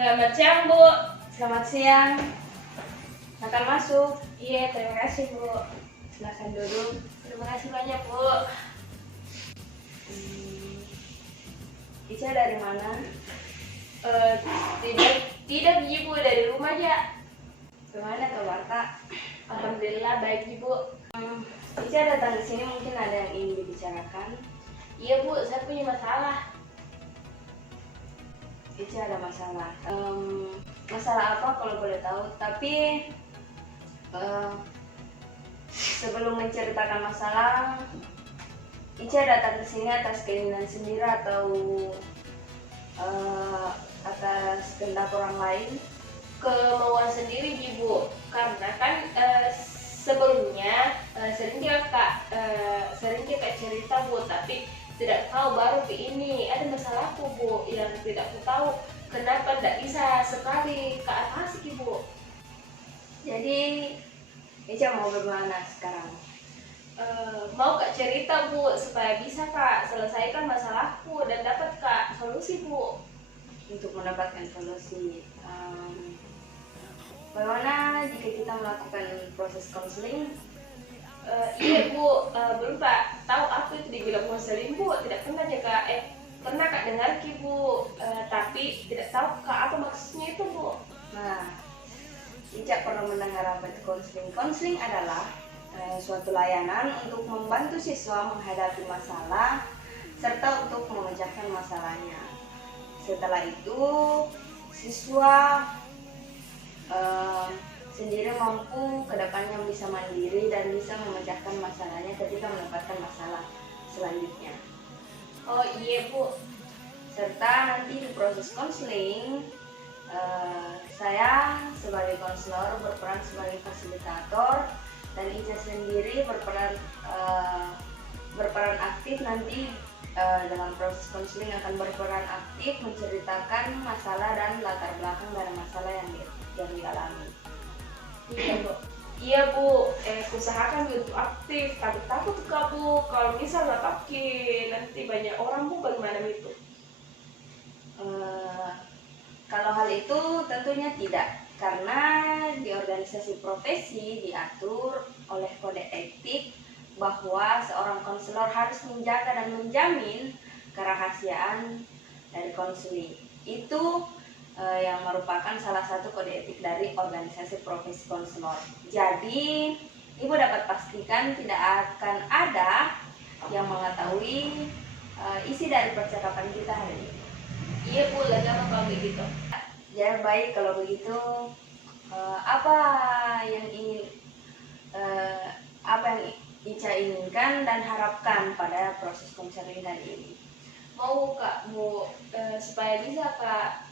Selamat siang, Bu. Selamat siang. Silakan masuk. Iya, terima kasih, Bu. Silakan duduk. Terima kasih banyak, Bu. Ica dari mana? Eh, tidak, tidak, Ibu, dari rumah aja. Gimana kabar Kak? Alhamdulillah baik, Ibu. Ica datang ke sini mungkin ada yang ingin dibicarakan. Iya, Bu, saya punya masalah. Ica ada masalah. Masalah apa kalau boleh tahu? Tapi sebelum menceritakan masalah, Ica datang ke sini atas keinginan sendiri atau atas kehendak orang lain? Kemauan sendiri, Ibu. Karena kan sebelumnya sering kakak cerita, Bu, tapi tidak tahu baru ke ini ada masalahku, Bu, yang tidak aku tahu kenapa tidak bisa sekali ke atas, Ibu. Jadi Ica mau bagaimana sekarang? Mau Kak cerita, Bu, supaya bisa Kak selesaikan masalahku dan dapat Kak solusi, Bu. Untuk mendapatkan solusi, bagaimana jika kita melakukan proses konseling? Iya, Bu, belum Kak tahu aku itu dibilang konseling, Bu, tidak pernah ya Kak. Pernah Kak dengar Ki, Bu, tapi tidak tahu Kak apa maksudnya itu, Bu. Nah, Ica pernah mendengar apa itu konseling? Konseling adalah suatu layanan untuk membantu siswa menghadapi masalah serta untuk memecahkan masalahnya. Setelah itu, siswa sendiri mampu kedepannya bisa mandiri dan bisa memecahkan masalahnya ketika mendapatkan masalah selanjutnya. Oh iya, Bu. Serta nanti di proses konseling, saya sebagai konselor berperan sebagai fasilitator dan Ica sendiri berperan aktif nanti dalam proses konseling akan berperan aktif menceritakan masalah dan latar belakang dari masalah yang dialami. Iya, Bu. Iya, Bu. Usahakan untuk aktif. Tapi takut Kak, Bu, kalau misal nggak pakai nanti banyak orang, Bu, bagaimana itu? Kalau hal itu tentunya tidak, karena di organisasi profesi diatur oleh kode etik bahwa seorang konselor harus menjaga dan menjamin kerahasiaan dari konseling. Itu yang merupakan salah satu kode etik dari organisasi profesi konselor. Jadi, Ibu dapat pastikan tidak akan ada yang mengetahui isi dari percakapan kita hari ini. Iya, Bu, lega kalau begitu. Ya baik, kalau begitu apa yang ingin apa yang Ica inginkan dan harapkan pada proses konseling hari ini? Mau Kak, supaya bisa Kak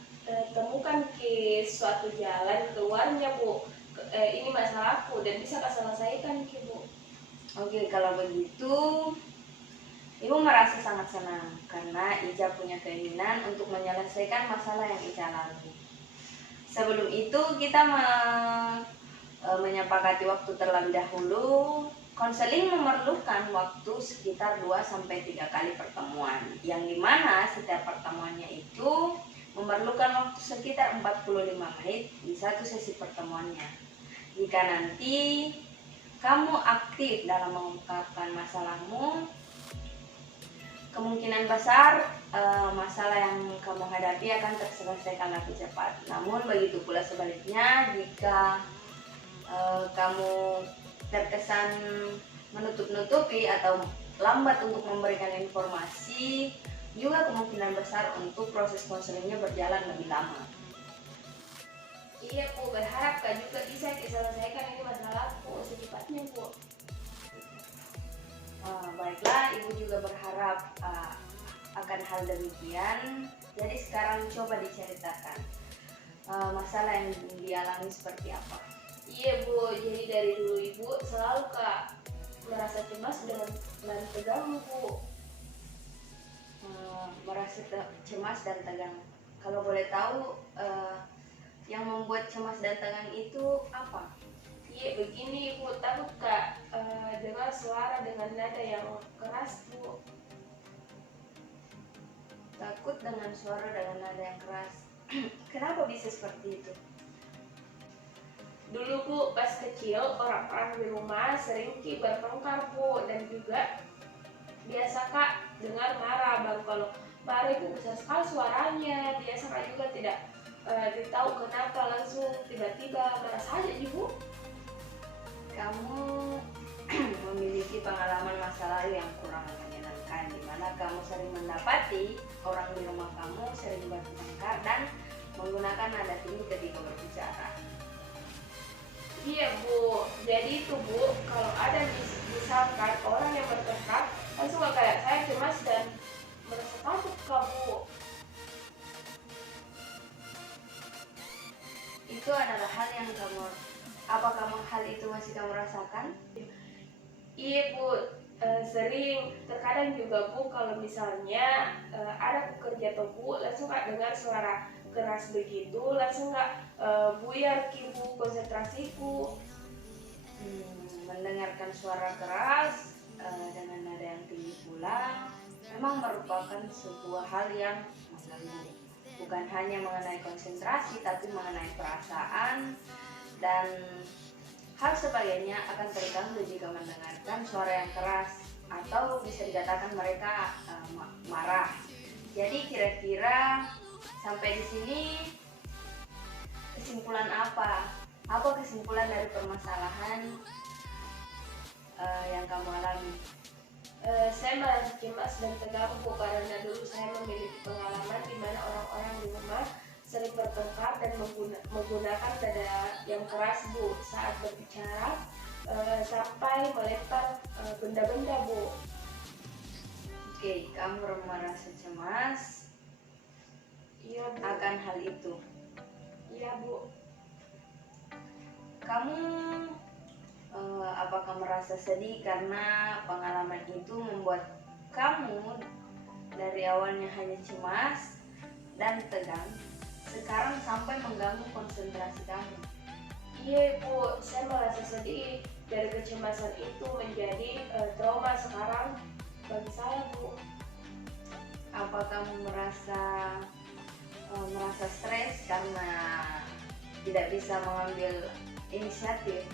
temukan ke suatu jalan keluarnya, Bu. Ini masalahku dan bisa Kak selesaikan, Bu. Oke, kalau begitu Ibu merasa sangat senang karena Ica punya keinginan untuk menyelesaikan masalah yang Ica alami. Sebelum itu kita menyepakati waktu terlebih dahulu. Konseling memerlukan waktu sekitar 2-3 kali pertemuan, yang dimana setiap pertemuannya itu memerlukan waktu sekitar 45 menit di satu sesi pertemuannya. Jika nanti kamu aktif dalam mengungkapkan masalahmu, kemungkinan besar masalah yang kamu hadapi akan terselesaikan lebih cepat. Namun begitu pula sebaliknya, jika kamu terkesan menutup-nutupi atau lambat untuk memberikan informasi, juga kemungkinan besar untuk proses konselingnya berjalan lebih lama. Iya, Bu, berharap Kak juga bisa diselesaikan ini masalahku secepatnya, Bu. Baiklah, Ibu juga berharap akan hal demikian. Jadi sekarang coba diceritakan masalah yang dialami seperti apa. Iya, Bu, jadi dari dulu Ibu selalu Kak merasa cemas dan tegang, Bu. Merasa cemas dan tegang. Kalau boleh tahu yang membuat cemas dan tegang itu apa? Iya, begini, Bu, takut Kak dengar suara dengan nada yang keras, Bu. Takut dengan suara dengan nada yang keras. Kenapa bisa seperti itu? Dulu Bu, pas kecil orang-orang di rumah sering bertengkar Bu, dan juga biasa Kak dengar marah. Baru kalau marah itu besar sekali suaranya, biasa Kak juga tidak tahu kenapa langsung tiba-tiba marah saja Ibu. Kamu memiliki pengalaman masa lalu yang kurang menyenangkan, di mana kamu sering mendapati orang di rumah kamu sering bertengkar dan menggunakan nada tinggi ketika berbicara. Iya Bu, jadi itu Bu, kalau ada misalkan orang yang bertengkar, langsung kayak saya cemas dan merasa takut Kak Bu. Itu adalah hal yang hal itu masih kamu rasakan? Iya Bu, sering. Terkadang juga Bu, kalau misalnya ada pekerja atau Bu, langsung Kak dengar suara keras begitu, langsung Kak buyar Bu konsentrasiku. Mendengarkan suara keras dengan nada yang tinggi pula memang merupakan sebuah hal yang mengganggu. Bukan hanya mengenai konsentrasi, tapi mengenai perasaan dan hal sebagainya akan terganggu jika mendengarkan suara yang keras, atau bisa dikatakan mereka marah. Jadi kira-kira sampai di sini kesimpulan apa? Apa kesimpulan dari permasalahan yang kamu alami? Saya merasa cemas dan terganggu karena dulu saya memiliki pengalaman di mana orang-orang di rumah sering bertengkar dan menggunakan nada yang keras Bu saat berbicara, sampai melempar benda-benda Bu. Oke, kamu merasa cemas Iya Bu. akan hal itu. Iya Bu. Kamu apakah merasa sedih karena pengalaman itu membuat kamu dari awalnya hanya cemas dan tegang, sekarang sampai mengganggu konsentrasi kamu? Iya Bu, saya merasa sedih dari kecemasan itu menjadi trauma sekarang bagi saya Bu. Apa kamu merasa stres karena tidak bisa mengambil inisiatif?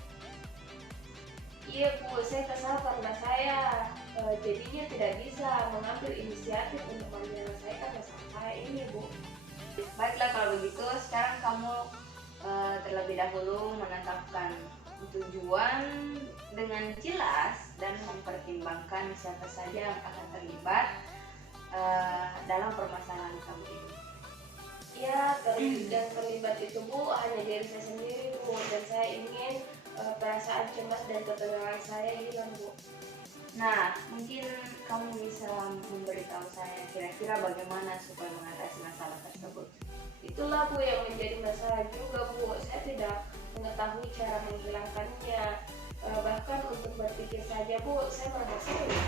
Iya Bu, saya kesal karena saya jadinya tidak bisa mengambil inisiatif untuk menyelesaikan masalah saya ini Bu. Baiklah, kalau begitu sekarang kamu terlebih dahulu menetapkan tujuan dengan jelas dan mempertimbangkan siapa saja yang akan terlibat dalam permasalahan kamu ini. Ya, yang terlibat itu Bu hanya diri saya sendiri Bu, dan saya ingin perasaan cemas dan ketegangan saya hilang Bu. Nah, mungkin kamu bisa memberitahu saya kira-kira bagaimana supaya mengatasi masalah tersebut. Itulah Bu yang menjadi masalah juga Bu, saya tidak mengetahui cara menghilangkannya. Bahkan untuk berpikir saja Bu, saya merasa sulit.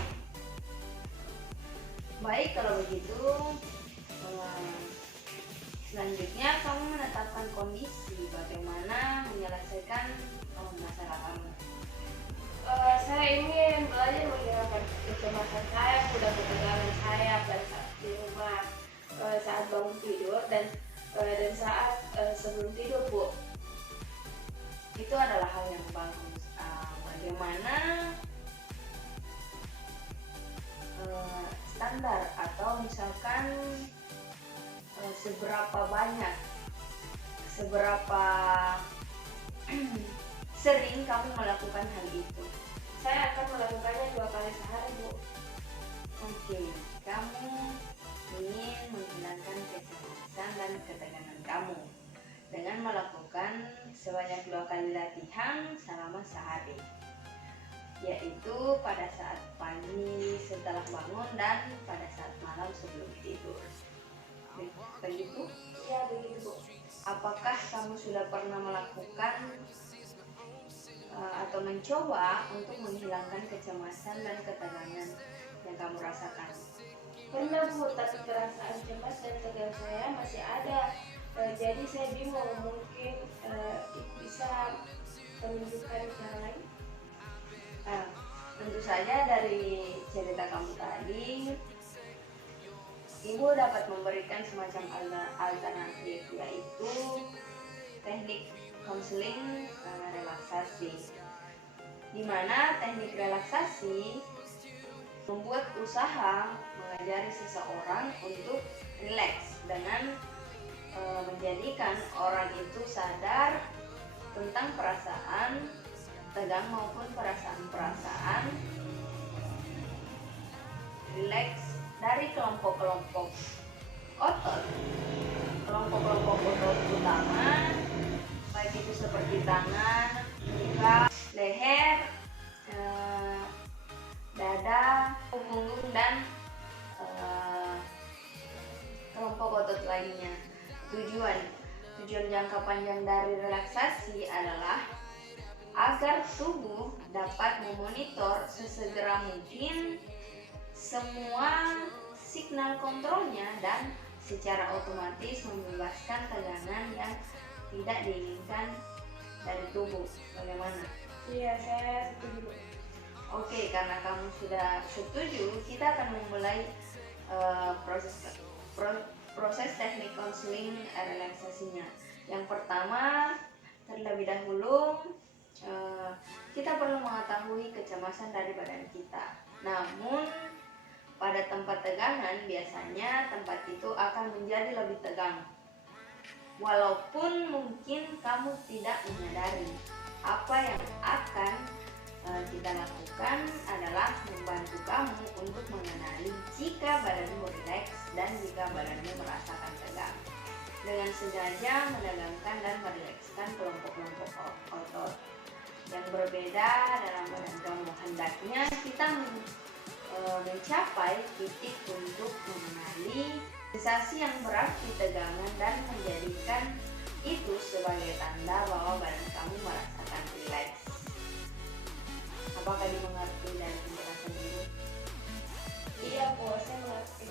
Baik, kalau begitu selanjutnya kamu menetapkan kondisi bagaimana menyelesaikan masalah kamu. Saya ingin belajar menghilangkan kecemasan saya, mudah ketegangan saya pada saat di rumah, saat bangun tidur dan saat sebelum tidur Bu. Itu adalah hal yang bagus. Bagaimana standar atau misalkan seberapa sering kamu melakukan hal itu? Saya akan melakukannya 2 kali sehari Bu. Oke, kamu ingin menghilangkan kecemasan dan ketegangan kamu dengan melakukan sebanyak 2 kali latihan selama sehari, yaitu pada saat pagi setelah bangun dan pada saat malam sebelum tidur. Begitu? Ya begitu Bu. Apakah kamu sudah pernah melakukan atau mencoba untuk menghilangkan kecemasan dan ketegangan yang kamu rasakan? Pernah Bu, tapi perasaan cemas dan tegang saya masih ada. Jadi saya bingung, mungkin bisa menunjukkan cara lain. Tentu saja dari cerita kamu tadi Ibu dapat memberikan semacam alternatif, yaitu teknik konseling relaksasi, di mana teknik relaksasi membuat usaha mengajari seseorang untuk rileks dengan menjadikan orang itu sadar tentang perasaan tegang maupun perasaan-perasaan rileks dari kelompok-kelompok otot. Kelompok-kelompok otot utama baik itu seperti tangan, muka, leher, dada, punggung, dan kelompok otot lainnya. Tujuan jangka panjang dari relaksasi adalah agar tubuh dapat memonitor sesegera mungkin semua signal kontrolnya dan secara otomatis membebaskan tegangan yang tidak diinginkan dari tubuh. Bagaimana? Iya, saya setuju. Oke, karena kamu sudah setuju, kita akan memulai proses teknik konseling relaksasinya. Yang pertama, terlebih dahulu kita perlu mengetahui kecemasan dari badan kita. Namun pada tempat tegangan biasanya tempat itu akan menjadi lebih tegang. Walaupun mungkin kamu tidak menyadari, apa yang akan kita lakukan adalah membantu kamu untuk mengenali jika badanmu rileks dan jika badanmu merasakan tegang, dengan sengaja menegangkan dan merilekskan kelompok-kelompok otot yang berbeda dalam badan kamu. Hendaknya kita mencapai titik untuk mengenali sensasi yang berarti tegangan dan menjadikan itu sebagai tanda bahwa badan kamu merasakan rileks. Apakah dimengerti dari penjelasan ini? Iya, Bu, saya mengerti.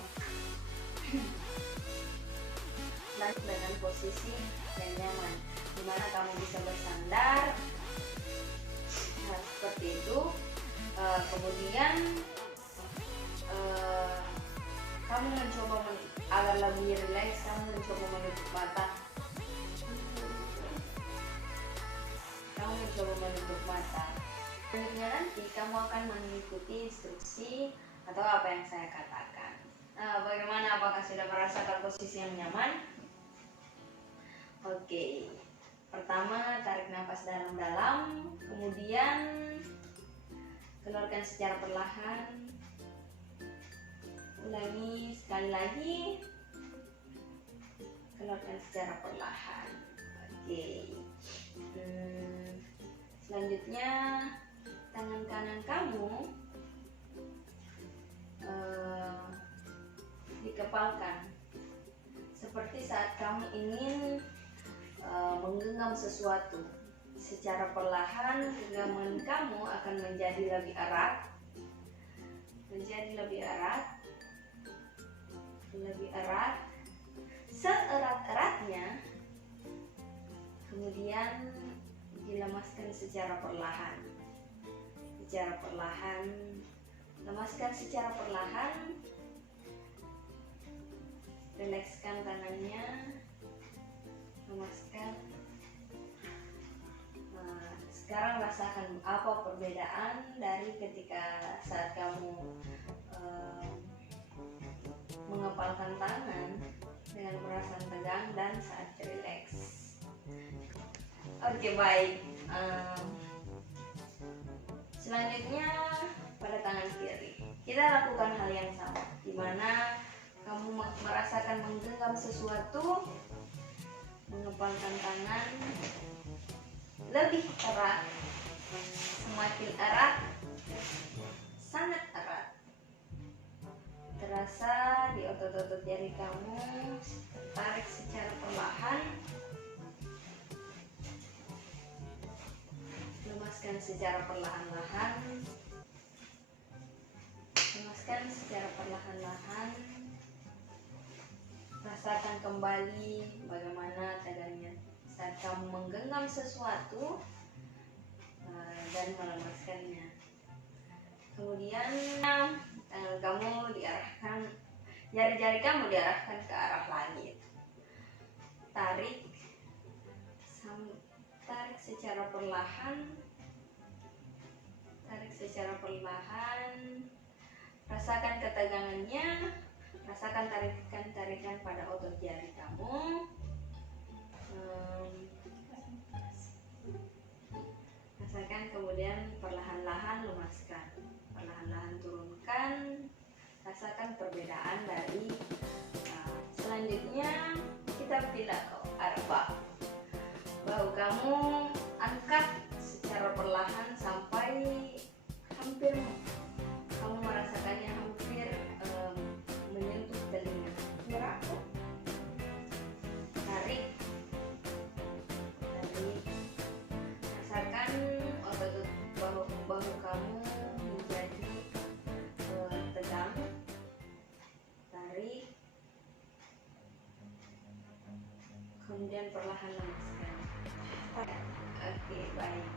Dan dengan posisi yang nyaman, di mana kamu bisa bersandar. Nah, seperti itu. Kemudian kamu mencoba agar lebih rileks, kamu mencoba menutup mata. Selanjutnya nanti kamu akan mengikuti instruksi atau apa yang saya katakan. Bagaimana? Apakah sudah merasakan posisi yang nyaman? Oke. Pertama, tarik nafas dalam-dalam, kemudian keluarkan secara perlahan. Ulangi sekali lagi. Keluarkan secara perlahan. Oke. Selanjutnya, tangan kanan kamu dikepalkan seperti saat kamu ingin menggenggam sesuatu. Secara perlahan genggaman kamu akan menjadi lebih erat, seerat-eratnya. Kemudian dilemaskan secara perlahan, lemaskan secara perlahan, rilekskan tangannya, lemaskan. Sekarang rasakan apa perbedaan dari ketika saat kamu mengepalkan tangan dengan perasaan tegang dan saat rileks. Oke, baik. Selanjutnya pada tangan kiri kita lakukan hal yang sama, di mana kamu merasakan menggenggam sesuatu, mengepalkan tangan lebih erat, semakin erat, sangat erat. Terasa di otot-otot jari kamu tarik secara perlahan, lemaskan secara perlahan-lahan, rasakan kembali bagaimana tegangnya saat kamu menggenggam sesuatu dan melemaskannya. Kemudian tangan kamu diarahkan Jari-jari kamu diarahkan ke arah langit. Tarik, tarik secara perlahan. Tarik secara perlahan. Rasakan ketegangannya. Rasakan tarikan pada otot jari kamu. Rasakan, kemudian perlahan-lahan lemaskan. Perlahan-lahan turunkan. Rasakan perbedaan dari selanjutnya kita pindah ke arah bahu. Bahu kamu angkat secara perlahan sampai hampir kamu merasakannya hampir menyentuh telinga. Berapa? Tarik, tarik. Rasakan otot bahu kamu menjadi tegang. Tarik, kemudian perlahan lemaskan. Oke, baik.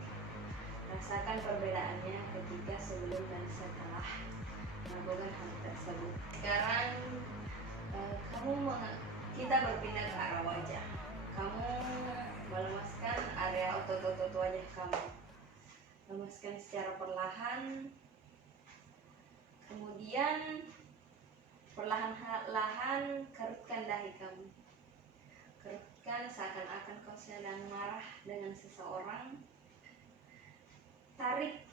Rasakan perbedaannya ketika sebelum dan setelah melakukan hal tersebut. Sekarang kita berpindah ke arah wajah. Kamu melemaskan area otot-otot wajah kamu. Lemaskan secara perlahan. Kemudian perlahan-lahan kerutkan dahi kamu. Kerutkan seakan-akan kau sedang marah dengan seseorang. Tarik,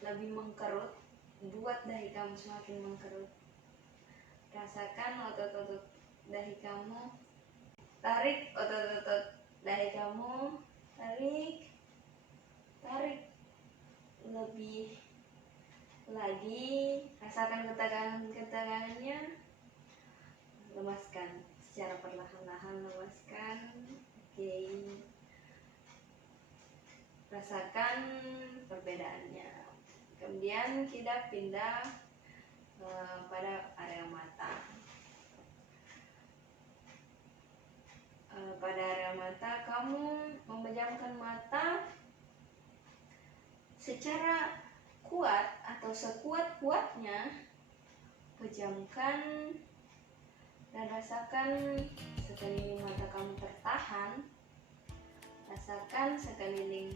lebih mengkerut, buat dahi kamu semakin mengkerut. Rasakan otot-otot dahi kamu. Tarik otot-otot dahi kamu. Tarik, tarik, lebih lagi. Rasakan ketegangannya. Lemaskan secara perlahan-lahan, lemaskan. Oke. Rasakan perbedaannya. Kemudian kita pindah pada area mata. Pada area mata kamu memejamkan mata secara kuat atau sekuat-kuatnya. Pejamkan dan rasakan sekeliling mata kamu tertahan. Rasakan sekeliling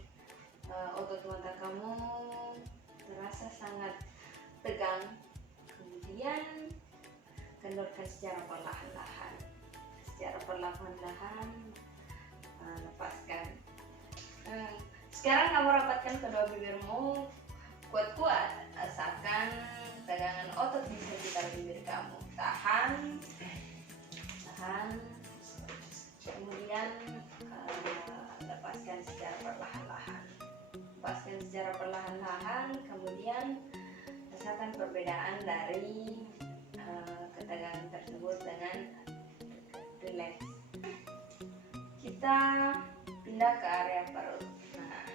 otot mata kamu terasa sangat tegang. Kemudian kendorkan secara perlahan-lahan. Secara perlahan-lahan lepaskan. Sekarang kamu rapatkan kedua bibirmu kuat-kuat. Rasakan tegangan otot di sekitar bibir kamu. Tahan, tahan. Kemudian lepaskan secara perlahan-lahan. Lepaskan secara perlahan-lahan. Kemudian rasakan perbedaan dari ketegangan tersebut dengan relax. Kita pindah ke area perut. Nah,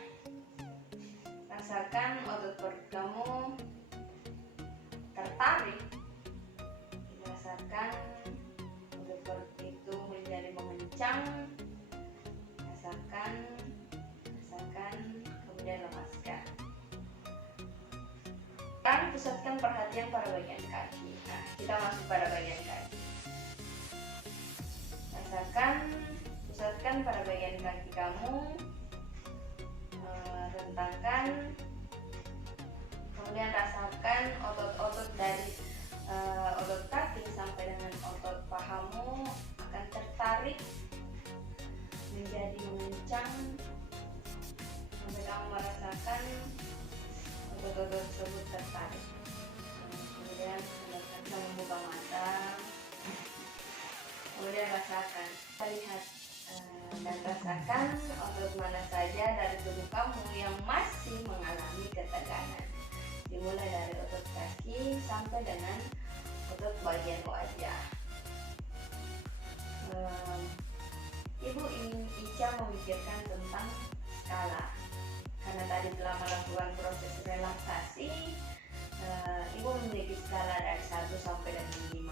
rasakan otot perut kamu tertarik. Rasakan otot perut itu menjadi mengencang. Rasakan, kemudian lepaskan. Sekarang pusatkan perhatian pada bagian kaki. Nah, kita masuk pada bagian kaki. Rasakan, pusatkan pada bagian kaki kamu. Rentangkan. Kemudian rasakan otot-otot dari otot kaki sampai dengan otot pahamu akan tertarik menjadi mengencang sampai kamu merasakan otot-otot tersebut tertarik. Kemudian kamu membuka mata. Kemudian rasakan, lihat dan rasakan otot mana saja dari tubuh kamu yang masih mengalami ketegangan. Dimulai dari otot kaki sampai dengan otot bagian wajah. Ibu ingin Ica memikirkan tentang skala. Karena tadi telah melakukan proses relaksasi, Ibu memiliki skala dari 1 sampai dengan 5.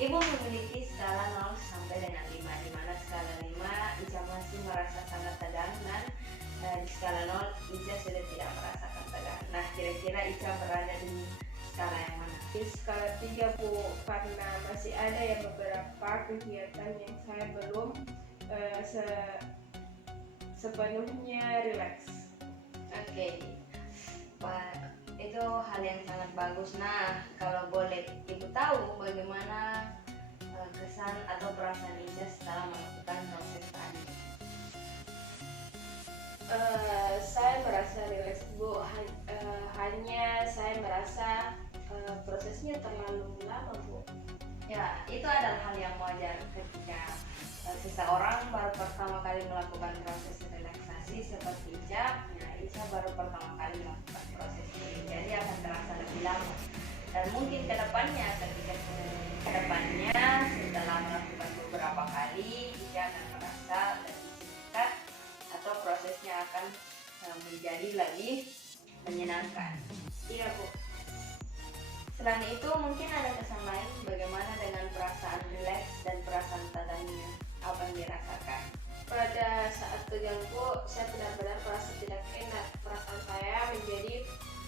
Ibu memiliki skala 0 sampai dengan 5, di mana skala 5 Ica masih merasa sangat tegang dan di skala 0 Ica sudah tidak merasakan tegang. Nah, kira-kira Ica berada di skala yang mana? Di skala 3 Bu, karena masih ada yang beberapa kegiatan yang saya belum sepenuhnya rileks. Oke, Pak, itu hal yang sangat bagus. Nah, kalau boleh Ibu tahu bagaimana kesan atau perasaan Ica setelah melakukan proses tadi? Saya merasa rileks Bu, hanya saya merasa prosesnya terlalu lama Bu. Ya, itu adalah hal yang wajar ketika seseorang baru pertama kali melakukan proses relaksasi seperti Ica. Nah, Ica baru pertama kali melakukan proses ini, jadi akan terasa lebih lama. Dan mungkin kedepannya, setelah melakukan beberapa kali, Ica akan merasa lebih singkat atau prosesnya akan menjadi lebih menyenangkan. Iya Bu. Selain itu, mungkin ada kesan lain bagaimana dengan perasaan rileks dan perasaan tadanya, apa yang dirasakan? Pada saat tegang Bu, saya benar-benar merasa tidak enak. Perasaan saya menjadi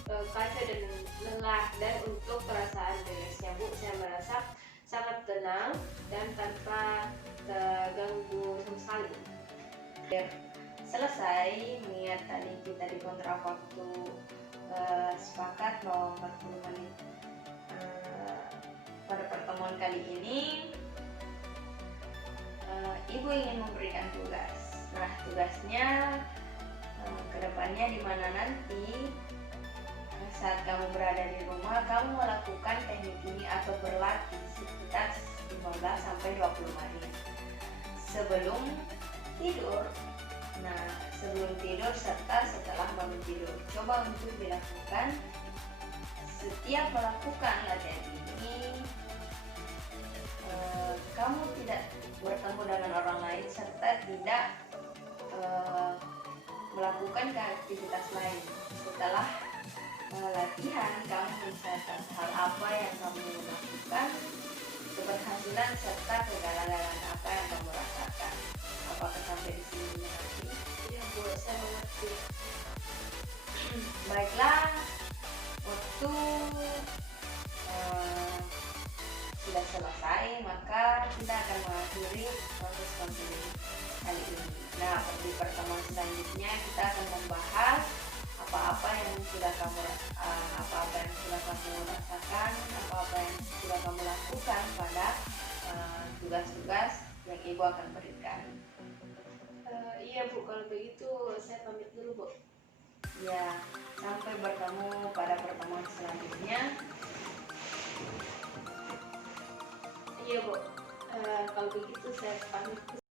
kacau dan lelah. Dan untuk perasaan rileksnya Bu, saya merasa sangat tenang dan tanpa terganggu sama sekali. Selesai, mengingat tadi kita di kontrak waktu sepakat bahwa 40 menit pada pertemuan kali ini Ibu ingin memberikan tugas. Nah, tugasnya kedepannya di mana nanti saat kamu berada di rumah, kamu melakukan teknik ini atau berlatih sekitar 15-20 menit sebelum tidur. Nah, sebelum tidur serta setelah bangun tidur, coba untuk dilakukan. Setiap melakukan latihan ini, kamu tidak bertemu dengan orang lain serta tidak melakukan aktivitas lain. Setelah latihan, kamu mencatat hal apa yang kamu lakukan, keberhasilan serta kegagalan apa yang kamu rasakan. Apakah sampai di sini mengerti? Ya Bu, saya mengerti. Baiklah, waktu sudah selesai, maka kita akan mengakhiri proses konseling kali ini. Nah, di pertemuan selanjutnya kita akan membahas apa-apa yang sudah kamu rasakan, apa-apa yang sudah kamu lakukan pada tugas-tugas yang Ibu akan berikan. Iya Bu, kalau begitu saya pamit dulu Bu. Ya, sampai bertemu pada pertemuan selanjutnya. Iya Bu, kalau begitu saya pamit.